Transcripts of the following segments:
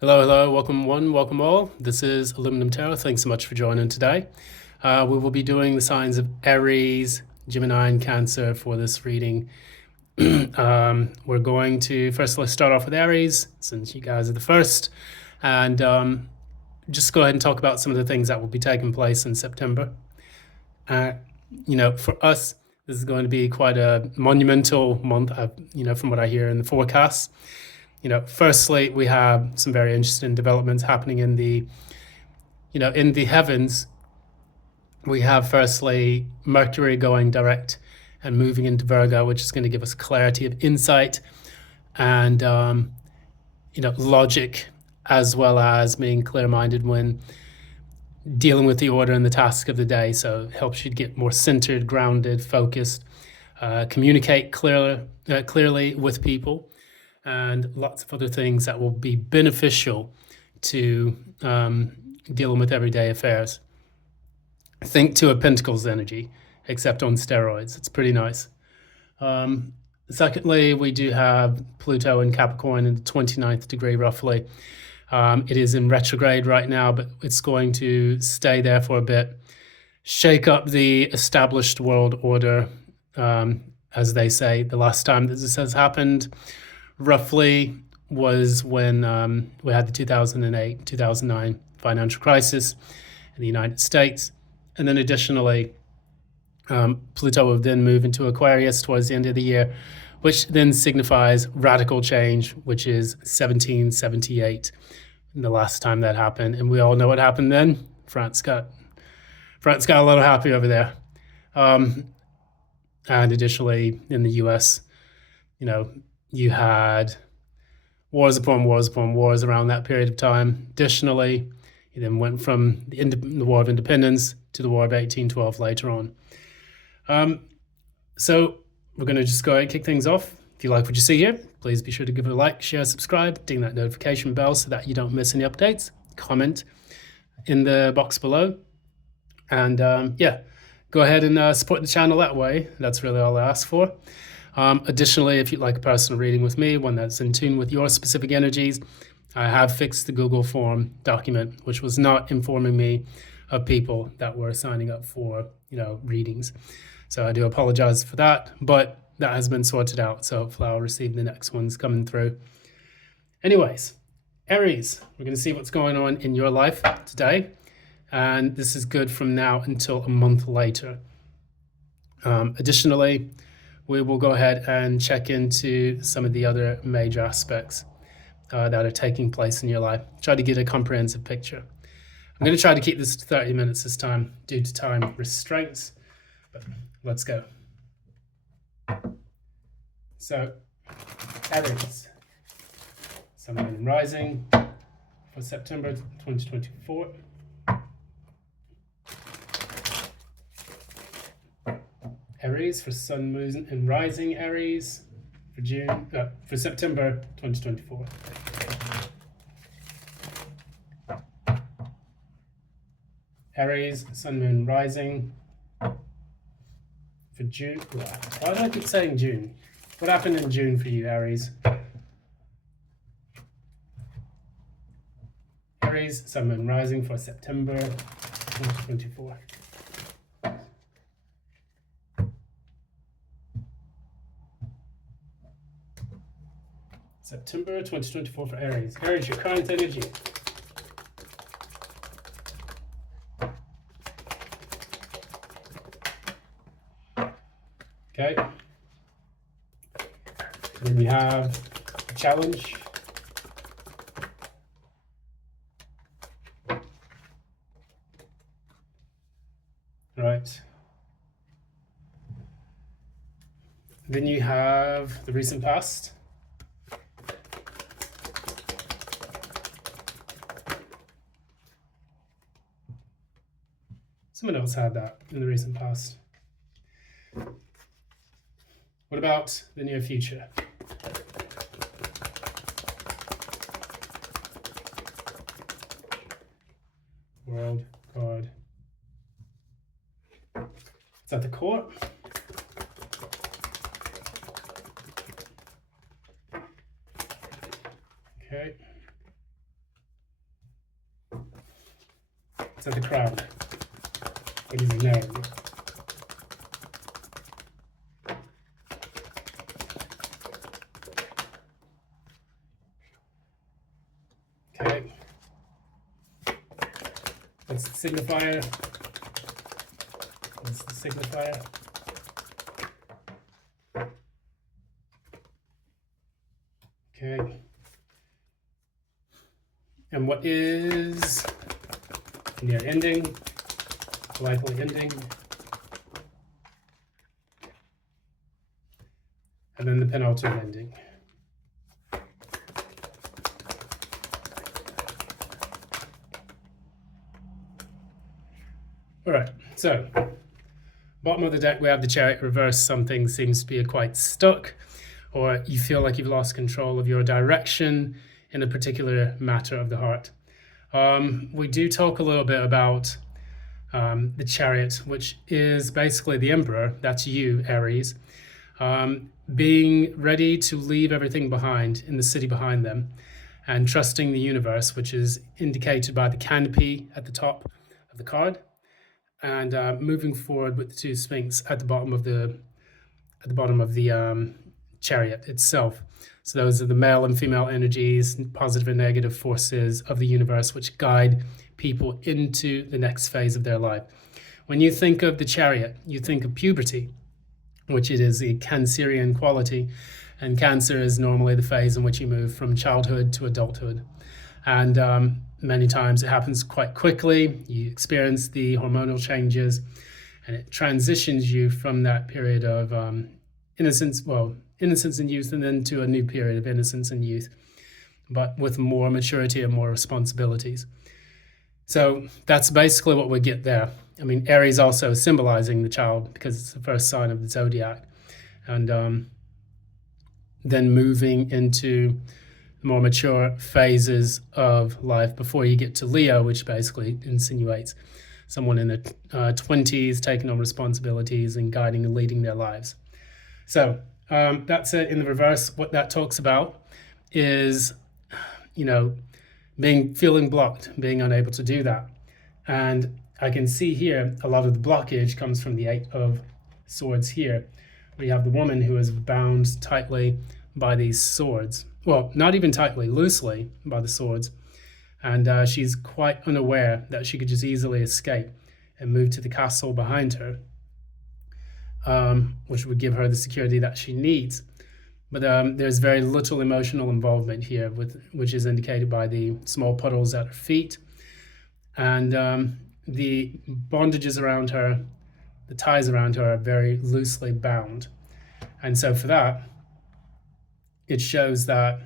Hello, hello, welcome one, welcome all. This is Aluminum Tarot. Thanks so much for joining today. We will be doing the signs of Aries, Gemini, and Cancer for this reading. We're going to first let's start off with Aries, since you guys are the first, and just go ahead and talk about some of the things that will be taking place in September. For us, this is going to be quite a monumental month, from what I hear in the forecasts. Firstly, we have some very interesting developments happening in the heavens. We have firstly Mercury going direct and moving into Virgo, which is going to give us clarity of insight and logic, as well as being clear-minded when dealing with the order and the task of the day. So it helps you get more centered, grounded, focused, communicate clearly with people, and lots of other things that will be beneficial to dealing with everyday affairs. Think Two of Pentacles energy, except on steroids. It's pretty nice. Secondly, we do have Pluto in Capricorn in the 29th degree, roughly. It is in retrograde right now, but it's going to stay there for a bit, shake up the established world order, as they say. The last time that this has happened, roughly, was when we had the 2008-2009 financial crisis in the United States. And then additionally, Pluto will then move into Aquarius towards the end of the year, which then signifies radical change, which is 1778, the last time that happened. And we all know what happened then. France got a little happy over there. And additionally, in the US, you had wars upon wars upon wars around that period of time. Additionally, you then went from the War of Independence to the War of 1812 later on. So we're going to just go ahead and kick things off. If you like what you see here, please be sure to give it a like, share, subscribe, ding that notification bell so that you don't miss any updates. Comment in the box below. And go ahead and support the channel that way. That's really all I ask for. Additionally, if you'd like a personal reading with me, one that's in tune with your specific energies, I have fixed the Google form document, which was not informing me of people that were signing up for, readings. So I do apologize for that, but that has been sorted out. So hopefully I'll receive the next ones coming through. Anyways, Aries, we're going to see what's going on in your life today. And this is good from now until a month later. Additionally, we will go ahead and check into some of the other major aspects that are taking place in your life. Try to get a comprehensive picture. I'm going to try to keep this to 30 minutes this time due to time restraints, but let's go. So, Aries, Sun, Moon, and Rising for September 2024. Aries for Sun, Moon, and Rising. Aries for September 2024. Aries, Sun, Moon, Rising for June. Why do I keep saying June? What happened in June for you, Aries? Aries, Sun, Moon, Rising for September 2024. September 2024 for Aries. Aries, your current energy. Okay. Then we have a challenge. Right. Then you have the recent past. Someone else had that in the recent past. What about the near future? World card. Is that the court? Okay. So the crown. It is a name. Okay. What's the signifier? What's the signifier? Okay. And what is near ending? Likely ending. And then the penultimate ending. All right, so bottom of the deck, we have the Chariot reverse. Something seems to be quite stuck, or you feel like you've lost control of your direction in a particular matter of the heart. We do talk a little bit about the Chariot, which is basically the Emperor. That's you, Aries, being ready to leave everything behind in the city behind them and trusting the universe, which is indicated by the canopy at the top of the card, and moving forward with the two Sphinx at the bottom of the Chariot itself. So those are the male and female energies, positive and negative forces of the universe, which guide people into the next phase of their life. When you think of the Chariot, you think of puberty, which it is a Cancerian quality, and Cancer is normally the phase in which you move from childhood to adulthood. And many times it happens quite quickly. You experience the hormonal changes, and it transitions you from that period of innocence and youth, and then to a new period of innocence and youth, but with more maturity and more responsibilities. So that's basically what we get there. I mean, Aries also symbolizing the child because it's the first sign of the zodiac, and then moving into more mature phases of life before you get to Leo, which basically insinuates someone in their 20s taking on responsibilities and guiding and leading their lives. So that's it in the reverse. What that talks about is, feeling blocked, being unable to do that. And I can see here a lot of the blockage comes from the Eight of Swords here. We have the woman who is bound tightly by these swords. Well, not even tightly, loosely by the swords. And she's quite unaware that she could just easily escape and move to the castle behind her, which would give her the security that she needs. But there's very little emotional involvement here, which is indicated by the small puddles at her feet. And the bondages around her, the ties around her are very loosely bound. And so for that, it shows that,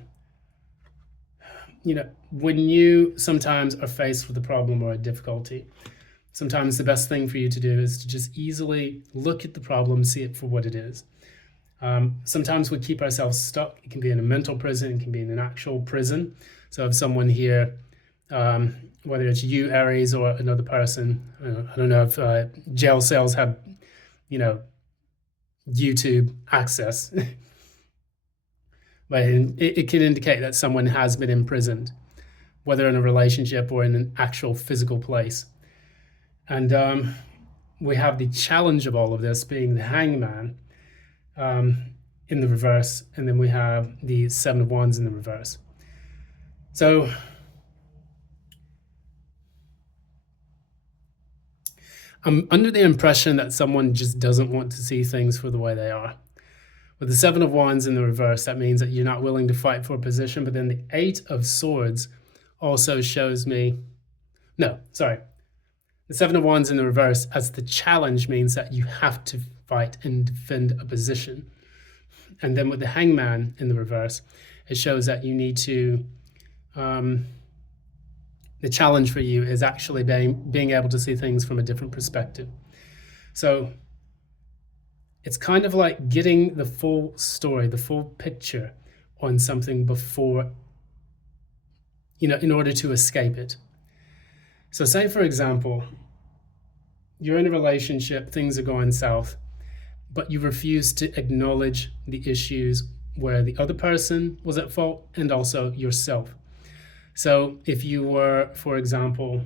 when you sometimes are faced with a problem or a difficulty, sometimes the best thing for you to do is to just easily look at the problem, see it for what it is. Sometimes we keep ourselves stuck. It can be in a mental prison, it can be in an actual prison. So if someone here, whether it's you, Aries, or another person, I don't know if jail cells have, YouTube access, but it can indicate that someone has been imprisoned, whether in a relationship or in an actual physical place. And we have the challenge of all of this being the Hangman in the reverse, and then we have the Seven of Wands in the reverse. So I'm under the impression that someone just doesn't want to see things for the way they are. With the Seven of Wands in the reverse, that means that you're not willing to fight for a position. But then the Eight of Swords also shows me, the Seven of Wands in the reverse as the challenge means that you have to fight and defend a position. And then with the Hangman in the reverse, it shows that you need to, the challenge for you is actually being able to see things from a different perspective. So it's kind of like getting the full story, the full picture on something before, in order to escape it. So say, for example, you're in a relationship, things are going south, but you refuse to acknowledge the issues where the other person was at fault and also yourself. So if you were, for example,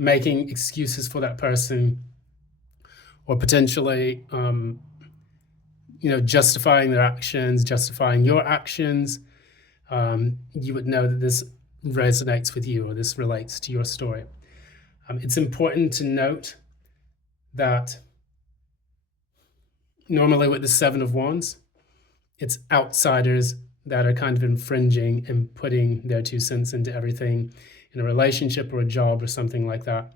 making excuses for that person, or potentially justifying their actions, justifying your actions, you would know that this resonates with you, or this relates to your story. It's important to note that normally with the Seven of Wands, it's outsiders that are kind of infringing and putting their 2 cents into everything in a relationship or a job or something like that,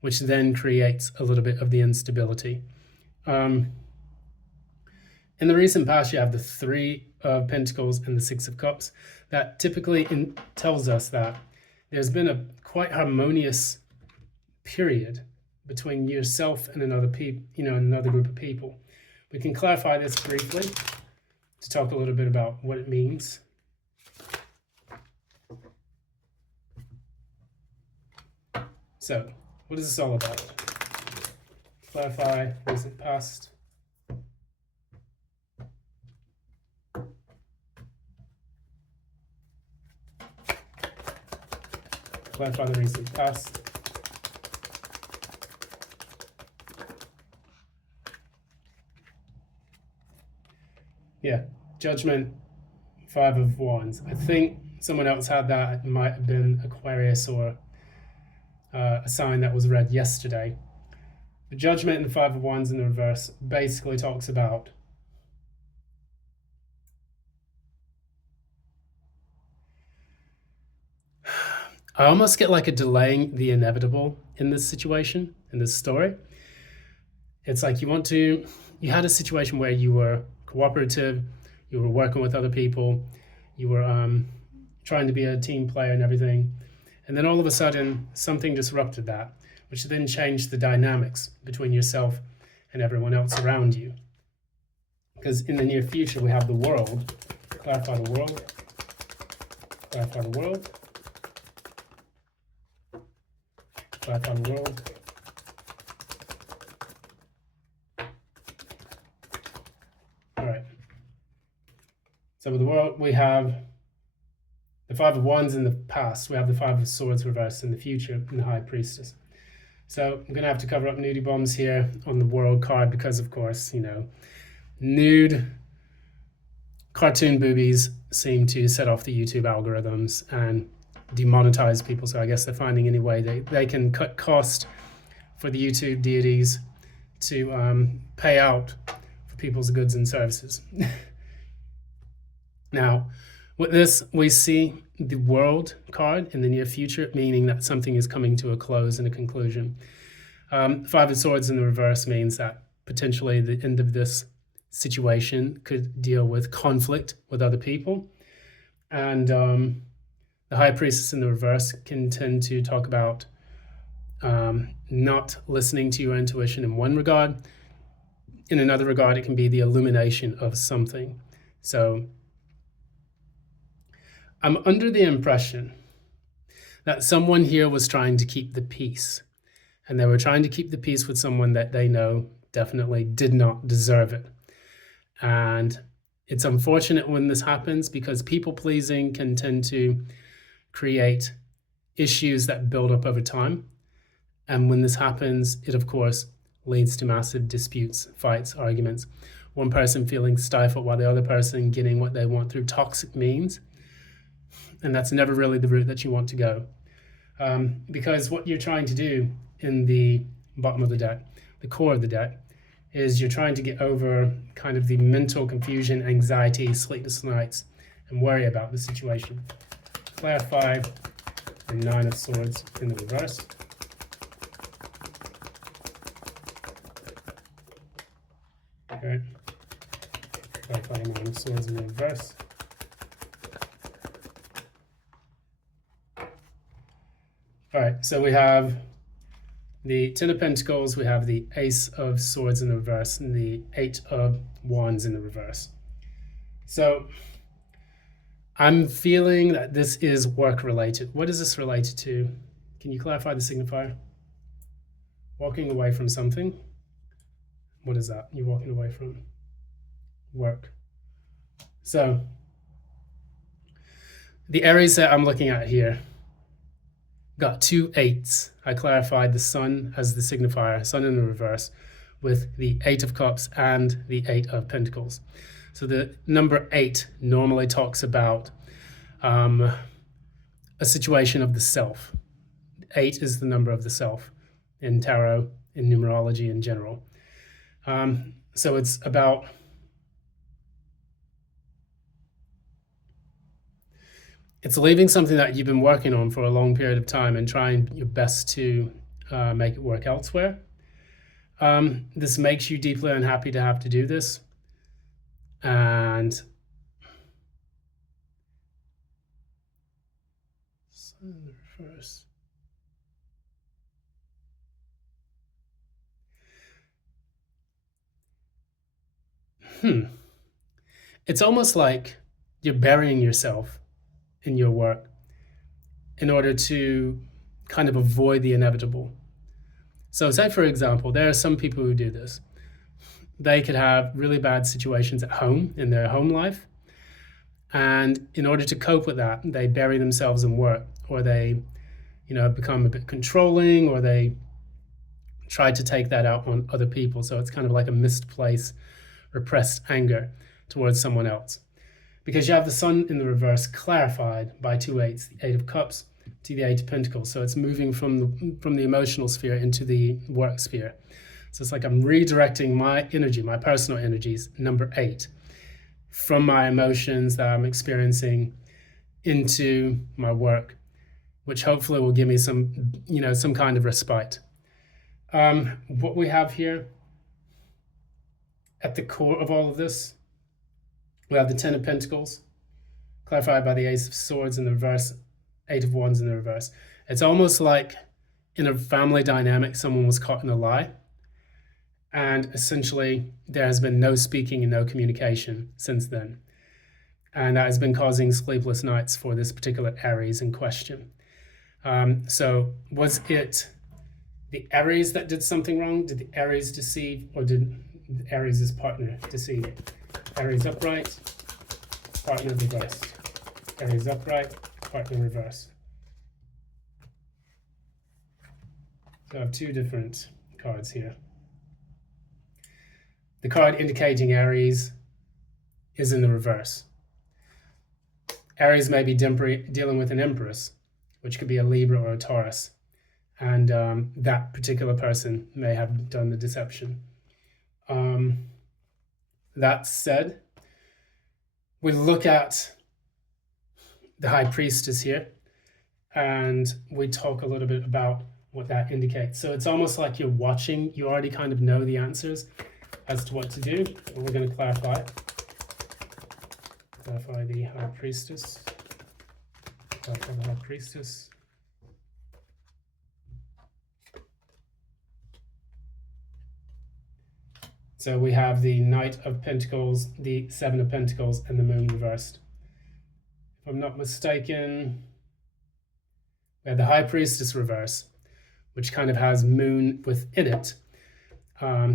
which then creates a little bit of the instability. In the recent past, you have the Three of Pentacles and the Six of Cups. That typically tells us that there's been a quite harmonious period between yourself and another group of people. We can clarify this briefly to talk a little bit about what it means. So, what is this all about? Clarify recent past. Clarify the recent past. Yeah, Judgment, Five of Wands. I think someone else had that. It might have been Aquarius or a sign that was read yesterday. The Judgment and the Five of Wands in the reverse basically talks about I almost get like a delaying the inevitable in this situation, in this story. It's like you had a situation where you were cooperative, you were working with other people, you were trying to be a team player and everything. And then all of a sudden, something disrupted that, which then changed the dynamics between yourself and everyone else around you. Because in the near future, we have the World. Clarify the World. Clarify the World. Clarify the World. All right. So with the World, we have the Five of Wands in the past. We have the Five of Swords reversed in the future, and the High Priestess. So I'm going to have to cover up nudie bombs here on the World card because, of course, nude cartoon boobies seem to set off the YouTube algorithms and demonetize people. So I guess they're finding any way they can cut cost for the YouTube deities to pay out for people's goods and services. Now, with this, we see the World card in the near future, meaning that something is coming to a close and a conclusion. Five of Swords in the reverse means that potentially the end of this situation could deal with conflict with other people. And the High Priestess in the reverse can tend to talk about not listening to your intuition in one regard. In another regard, it can be the illumination of something. So I'm under the impression that someone here was trying to keep the peace, and they were trying to keep the peace with someone that they know definitely did not deserve it. And it's unfortunate when this happens because people pleasing can tend to create issues that build up over time. And when this happens, it of course leads to massive disputes, fights, arguments. One person feeling stifled while the other person getting what they want through toxic means. And that's never really the route that you want to go. Because what you're trying to do in the bottom of the deck, the core of the deck, is you're trying to get over kind of the mental confusion, anxiety, sleepless nights, and worry about the situation. Clarify the Nine of Swords in the reverse. Okay. Clarify the Nine of Swords in the reverse. All right, so we have the Ten of Pentacles, we have the Ace of Swords in the reverse, and the Eight of Wands in the reverse. So I'm feeling that this is work related. What is this related to? Can you clarify the signifier? Walking away from something. What is that? You're walking away from work. So the Aries that I'm looking at here, got two eights. I clarified the sun as the signifier, sun in the reverse, with the Eight of Cups and the Eight of Pentacles. So the number 8 normally talks about a situation of the self. 8 is the number of the self in tarot, in numerology in general. So it's about it's leaving something that you've been working on for a long period of time and trying your best to make it work elsewhere. This makes you deeply unhappy to have to do this. And reverse. It's almost like you're burying yourself in your work in order to kind of avoid the inevitable. So say, for example, there are some people who do this. They could have really bad situations at home, in their home life. And in order to cope with that, they bury themselves in work, or they, become a bit controlling, or they try to take that out on other people. So it's kind of like a misplaced, repressed anger towards someone else. Because you have the sun in the reverse clarified by two eights, the Eight of Cups to the Eight of Pentacles. So it's moving from the emotional sphere into the work sphere. So it's like I'm redirecting my energy, my personal energies, number 8, from my emotions that I'm experiencing into my work, which hopefully will give me some kind of respite. What we have here at the core of all of this, we have the Ten of Pentacles, clarified by the Ace of Swords in the reverse, Eight of Wands in the reverse. It's almost like in a family dynamic, someone was caught in a lie. And essentially, there has been no speaking and no communication since then. And that has been causing sleepless nights for this particular Aries in question. So was it the Aries that did something wrong? Did the Aries deceive, or did Aries' partner deceive? Aries upright, partner reverse. Aries upright, partner reverse. So I have two different cards here. The card indicating Aries is in the reverse. Aries may be dealing with an Empress, which could be a Libra or a Taurus. And that particular person may have done the deception. That said, we look at the High Priestess here, and we talk a little bit about what that indicates. So it's almost like you're watching, you already kind of know the answers as to what to do, and we're going to clarify the High Priestess. Clarify the High Priestess. So we have the Knight of Pentacles, the Seven of Pentacles, and the Moon reversed. If I'm not mistaken, we have the High Priestess reverse, which kind of has Moon within it,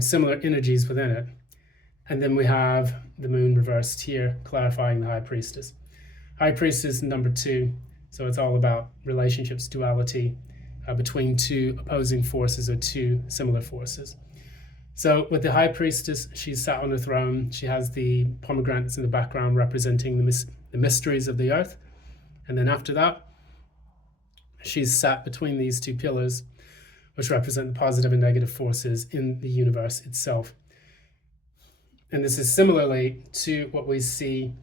similar energies within it. And then we have the Moon reversed here, clarifying the High Priestess. High Priestess number 2, so it's all about relationships, duality between two opposing forces or two similar forces. So with the High Priestess, she's sat on a throne. She has the pomegranates in the background representing the mysteries of the earth. And then after that, she's sat between these two pillars, which represent the positive and negative forces in the universe itself. And this is similarly to what we see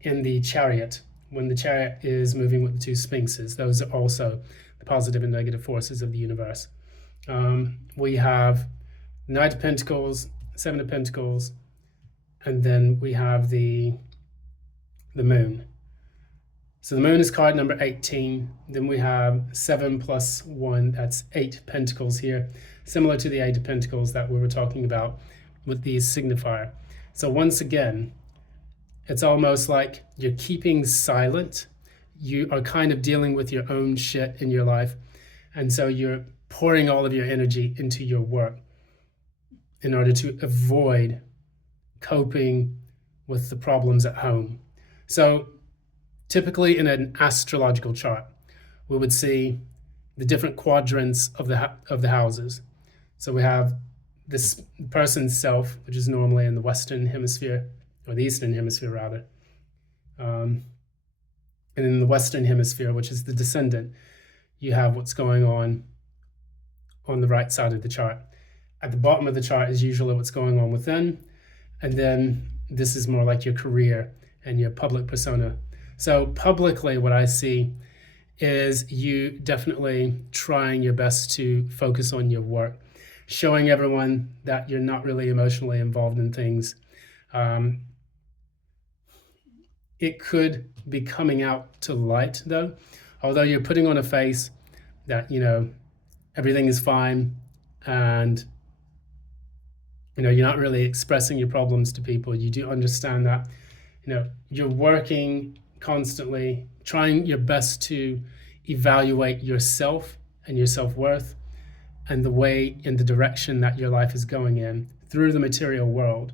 in the Chariot, when the Chariot is moving with the two Sphinxes. Those are also the positive and negative forces of the universe. We have Knight of Pentacles, Seven of Pentacles, and then we have the Moon. So the Moon is card number 18. Then we have 7 plus 1, that's 8 Pentacles here, similar to the 8 of Pentacles that we were talking about with the signifier. So once again, it's almost like you're keeping silent. You are kind of dealing with your own shit in your life. And so you're pouring all of your energy into your work in order to avoid coping with the problems at home. So typically in an astrological chart, we would see the different quadrants of the houses. So we have this person's self, which is normally in the Western hemisphere, or the Eastern hemisphere rather. And in the Western hemisphere, which is the descendant, you have what's going on the right side of the chart. At the bottom of the chart is usually what's going on within, and then this is more like your career and your public persona. So publicly, what I see is you definitely trying your best to focus on your work, showing everyone that you're not really emotionally involved in things. It could be coming out to light though, although you're putting on a face that, everything is fine, and you're not really expressing your problems to people. You do understand that, you're working constantly, trying your best to evaluate yourself and your self-worth and the way in the direction that your life is going in through the material world,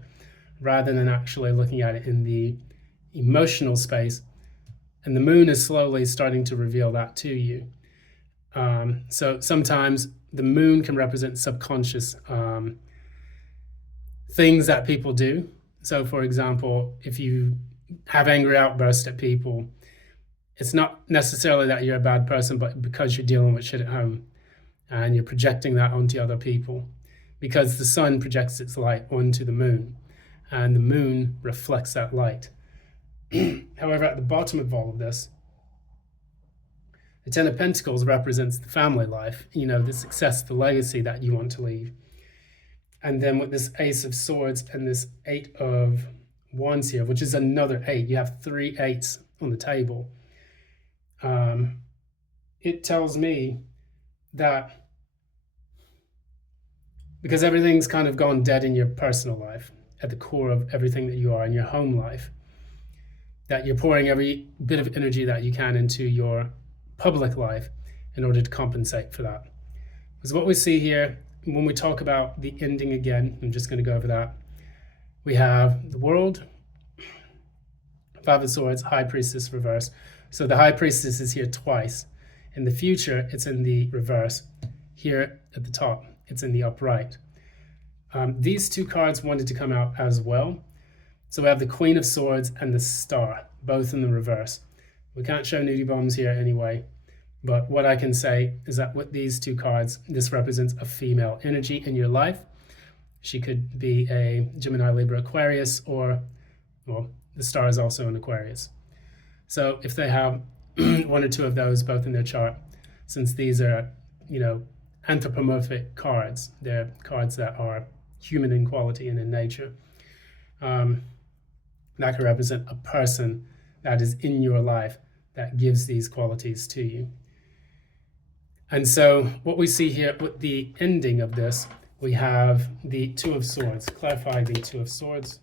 rather than actually looking at it in the emotional space. And the moon is slowly starting to reveal that to you. So sometimes the moon can represent subconscious things that people do. So for example, if you have angry outbursts at people, it's not necessarily that you're a bad person, but because you're dealing with shit at home and you're projecting that onto other people, because the sun projects its light onto the moon and the moon reflects that light. However, at the bottom of all of this, the Ten of Pentacles represents the family life, the success, the legacy that you want to leave. And then with this Ace of Swords and this Eight of Wands here, which is another 8, you have 3 8s on the table. It tells me that because everything's kind of gone dead in your personal life, at the core of everything that you are in your home life, that you're pouring every bit of energy that you can into your public life in order to compensate for that. Because what we see here, when we talk about the ending again, I'm just going to go over that. We have the World, 5 of Swords, High Priestess reverse. So the High Priestess is here twice. In the future, it's in the reverse. Here at the top, it's in the upright. These two cards wanted to come out as well. So we have the Queen of Swords and the Star, both in the reverse. We can't show nudie bombs here anyway, but what I can say is that with these two cards, this represents a female energy in your life. She could be a Gemini, Libra, Aquarius, or, well, the Star is also an Aquarius. So if they have one or two of those both in their chart, since these are, anthropomorphic cards, they're cards that are human in quality and in nature, that can represent a person that is in your life that gives these qualities to you. And so what we see here with the ending of this, we have the Two of Swords. Clarify the Two of Swords.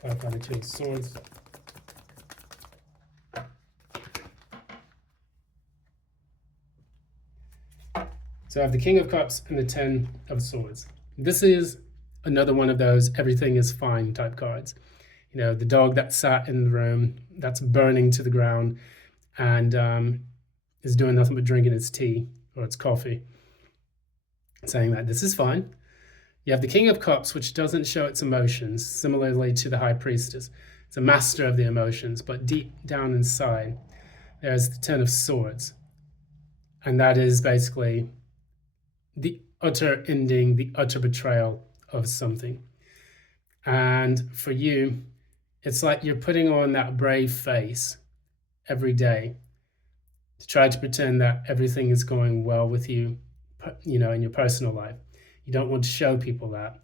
Clarify the Two of Swords. So I have the King of Cups and the Ten of Swords. This is another one of those everything is fine type cards. The dog that sat in the room, that's burning to the ground and is doing nothing but drinking its tea or its coffee, saying that this is fine. You have the King of Cups, which doesn't show its emotions, similarly to the High Priestess. It's a master of the emotions, but deep down inside, there's the Ten of Swords. And that is basically the utter ending, the utter betrayal of something. And for you, it's like you're putting on that brave face every day to try to pretend that everything is going well with you, in your personal life. You don't want to show people that.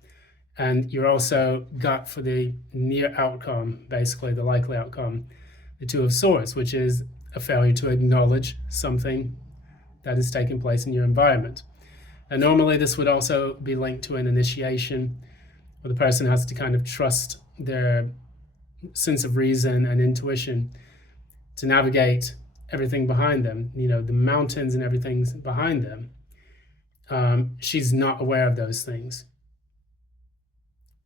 And you're also got for the near outcome, basically the likely outcome, the Two of Swords, which is a failure to acknowledge something that is taking place in your environment. And normally this would also be linked to an initiation, where the person has to kind of trust their sense of reason and intuition to navigate everything behind them, the mountains and everything's behind them. She's not aware of those things.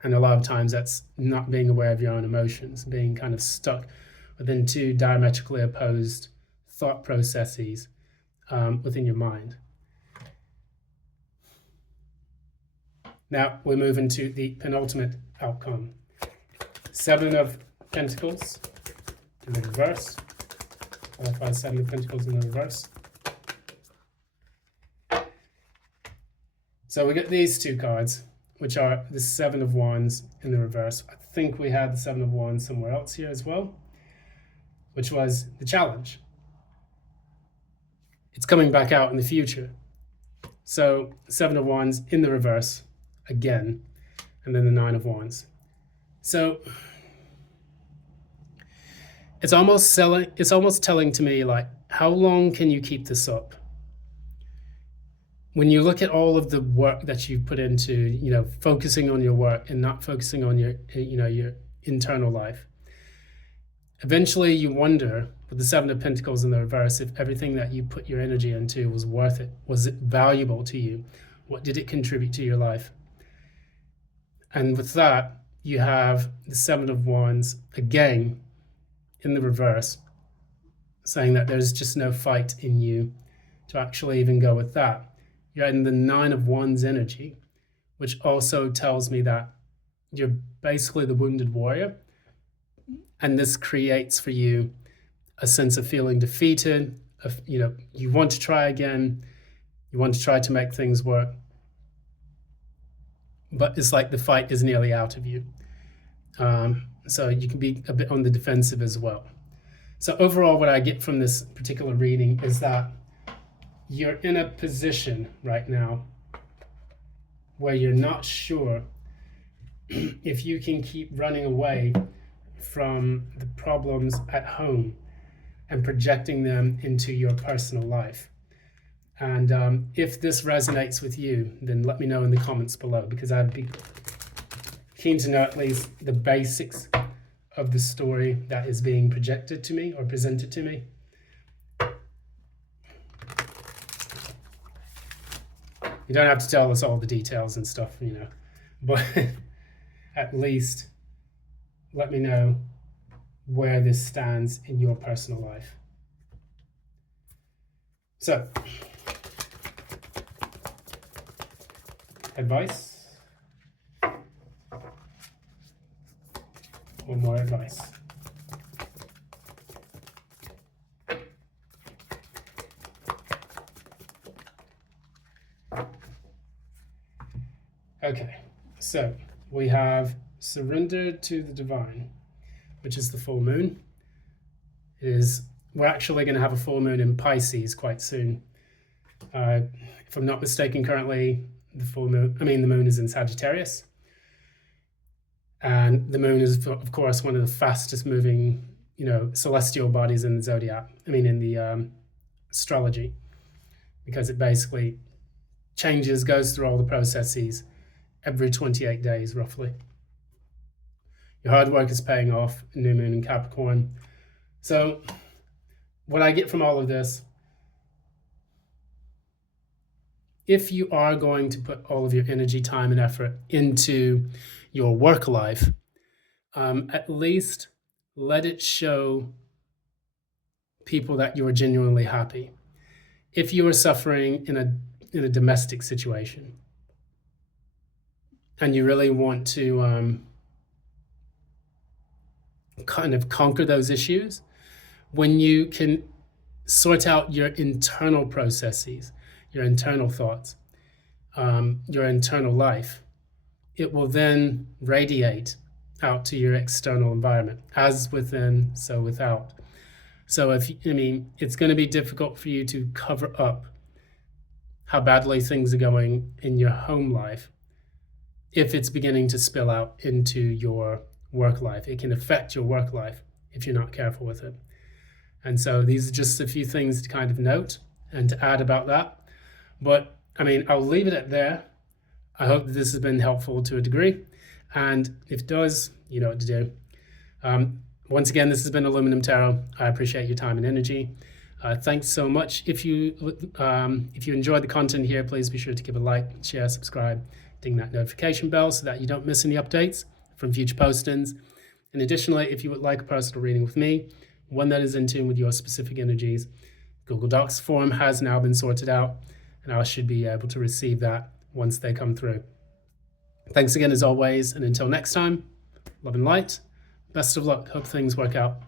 And a lot of times that's not being aware of your own emotions, being kind of stuck within two diametrically opposed thought processes within your mind. Now we're moving to the penultimate outcome. 7 of Pentacles in the reverse. Clarify 7 of Pentacles in the reverse. So we get these 2 cards, which are the 7 of Wands in the reverse. I think we had the 7 of Wands somewhere else here as well, which was the challenge. It's coming back out in the future. So 7 of Wands in the reverse again, and then the 9 of Wands. So it's almost telling to me, like, how long can you keep this up? When you look at all of the work that you've put into, you know, focusing on your work and not focusing on your, you know, your internal life, eventually you wonder, with the 7 of Pentacles in the reverse, if everything that you put your energy into was worth it. Was it valuable to you? What did it contribute to your life? And with that, you have the 7 of Wands again in the reverse, saying that there's just no fight in you to actually even go with that. You're in the 9 of Wands energy, which also tells me that you're basically the wounded warrior. And this creates for you a sense of feeling defeated, of, you know, you want to try again, you want to try to make things work, but it's like the fight is nearly out of you. So you can be a bit on the defensive as well. So overall, what I get from this particular reading is that you're in a position right now where you're not sure if you can keep running away from the problems at home and projecting them into your personal life. And if this resonates with you, then let me know in the comments below, because I'd be keen to know at least the basics of the story that is being projected to me or presented to me. You don't have to tell us all the details and stuff, you know, but at least let me know where this stands in your personal life. So, advice. One more advice. Okay, so we have surrendered to the divine, which is the full moon. We're actually going to have a full moon in Pisces quite soon. If I'm not mistaken, currently the moon is in Sagittarius. And the moon is, of course, one of the fastest moving, you know, celestial bodies in the zodiac. In the astrology, because it basically goes through all the processes every 28 days, roughly. Your hard work is paying off, new moon in Capricorn. So what I get from all of this, if you are going to put all of your energy, time, and effort into your work life, at least let it show people that you are genuinely happy. If you are suffering in a domestic situation and you really want to kind of conquer those issues, when you can sort out your internal processes, your internal thoughts, your internal life, it will then radiate out to your external environment, as within, so without. So it's going to be difficult for you to cover up how badly things are going in your home life if it's beginning to spill out into your work life. It can affect your work life if you're not careful with it. And so these are just a few things to kind of note and to add about that. But I'll leave it at there. I hope that this has been helpful to a degree. And if it does, you know what to do. Once again, this has been Aluminum Tarot. I appreciate your time and energy. Thanks so much. If you enjoyed the content here, please be sure to give a like, share, subscribe, ding that notification bell so that you don't miss any updates from future postings. And additionally, if you would like a personal reading with me, one that is in tune with your specific energies, Google Docs form has now been sorted out, and I should be able to receive that once they come through. Thanks again as always, and until next time, love and light. Best of luck. Hope things work out.